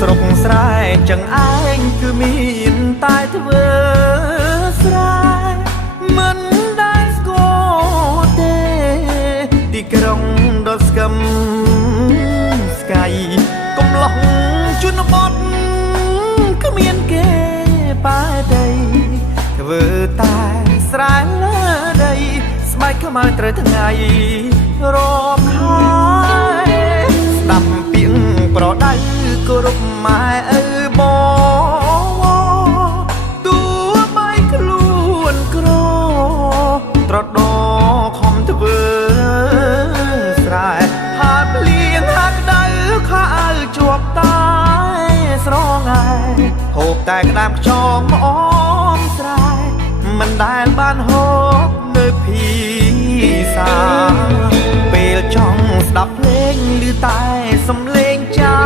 ស្រុកស្រែចឹងឯងគឺមានតែធ្វើស្រែមិនដែលស្គាល់ទេទីក្រុងដ៏ស្កឹមស្កាយកំឡុងជនបទគ្មានគេប៉ែដីធ្វើតែស្រែលើដីស្បែកខ្មៅត្រូវថ្ងៃរាប់ខែស្ដាប់ពាក្យប្រដៅគោរពម៉ែឪបងទោះបីខ្លួនក្រត្រដោខំធ្វើស្រែហាត់លៀងហាត់ដៅខោអាវជាប់តែស្រងាយហូបតែក្តាមខ្យងអមស្រែមិនដែលបានហូបនៅភាសាពេលចង់ស្ដាប់ភ្លេងឮតែសំឡេងចា